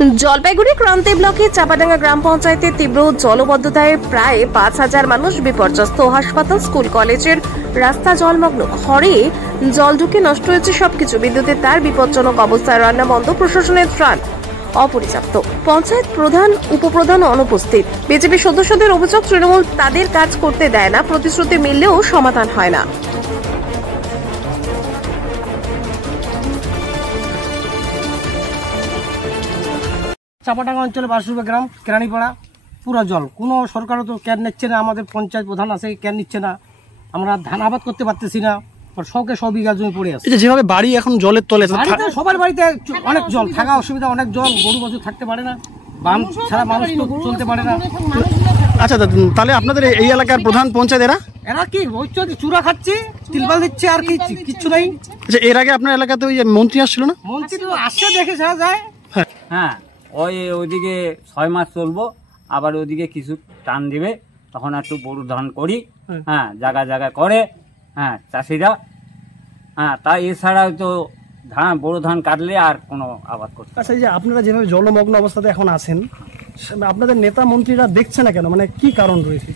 জলপাইগুড়ি ক্রান্তি ব্লকে চাপাডাঙ্গা গ্রাম পঞ্চায়েতের তীব্র জলবদ্ধতায় প্রায় ৫,০০০ মানুষ বিপর্যস্ত। হাসপাতাল, স্কুল, কলেজের রাস্তা জলমগ্ন। ঘরে জল ঢুকে নষ্ট হয়েছে সবকিছু। বিদ্যুতের তার বিপজ্জনক অবস্থায়, রান্না বন্ধ, প্রশাসনের ত্রাণ অপর্যাপ্ত। পঞ্চায়েত প্রধান, উপপ্রধান অনুপস্থিত। বিজেপি সদস্যদের অভিযোগ, তৃণমূল তাদের কাজ করতে দেয় না, প্রতিশ্রুতি মিললেও সমাধান হয় না। চাপাডাঙ্গা অঞ্চলে বাসুরবা গ্রাম কেরানীপাড়া পুরো জল, কোনো সরকারও তো কেয়ার নিচ্ছে না। আমাদের পঞ্চায়েত প্রধান আছে, কেয়ার নিচ্ছে না। আমরা ধান আবাদ করতে পারতেছি না, শখে 100 বিঘা জমি পড়ে আছে। যেভাবে বাড়ি এখন জলের তলে, সবার বাড়িতে অনেক জল, থাকা অসুবিধা, অনেক জল, গরু বছর থাকতে পারে না, বান ছাড়া মানুষ তো চলতে পারে না। আচ্ছা, তাহলে আপনাদের এই এলাকার প্রধান পঞ্চায়েত এরা কি চূড়া খাচ্ছে, তিলবাল দিচ্ছে, আর কি কিচ্ছু নাই। আচ্ছা, এর আগে আপনার এলাকাতে ওই মন্ত্রী আসছিল না? মন্ত্রী তো আসছে, দেখে ছাড়া যায়। হ্যাঁ, ওইদিকে 6 মাস চলবো, আবার ওইদিকে কিছু টান দিবে, তখন একটু বড় ধান করি। হ্যাঁ, জায়গা জায়গা করে, হ্যাঁ, চাষিরা। হ্যাঁ, তাই এছাড়া তো ধান, বড় ধান কাটলে আর কোনো আবাদ করতে। আচ্ছা, এই যে আপনারা যেভাবে জলমগ্ন অবস্থাতে এখন আছেন, আপনাদের নেতা মন্ত্রীরা দেখছে না কেন? মানে কি কারণ রয়েছে?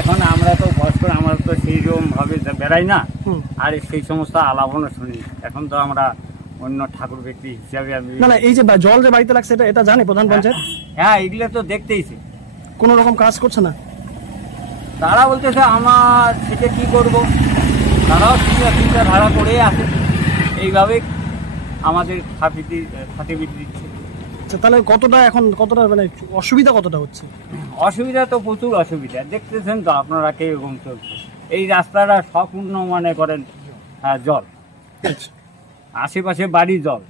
এখন আমরা তো বয়স্ক, আমরা তো সেইরকম ভাবে বেড়াই না, আর সেই সমস্ত আলাপনা শুনি। এখন তো আমরা অন্য ঠাকুর ব্যক্তি হিসাবে না, এই যে জল যে বাড়িতে লাগছে, এটা জানে প্রধান পঞ্চায়েত? হ্যাঁ, এগুলো তো দেখতেইছে। কোনো রকম কাজ করছে না তারা বলতেছে আমার সেটা কি করব, তারাও চিন্তা ধারা করে আছে, এইভাবে আমাদের ফাটিবিটি দিচ্ছে। আচ্ছা, তাহলে কতটা মানে অসুবিধা কতটা হচ্ছে? অসুবিধা তো প্রচুর অসুবিধা, দেখতেছেন তো আপনারা কে এরকম চলছে। এই রাস্তাটা সম্পূর্ণ মনে করেন জল, আশেপাশে বাড়ি জল,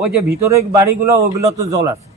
ওই যে ভিতরে বাড়িগুলো, ওগুলো তো জল আছে।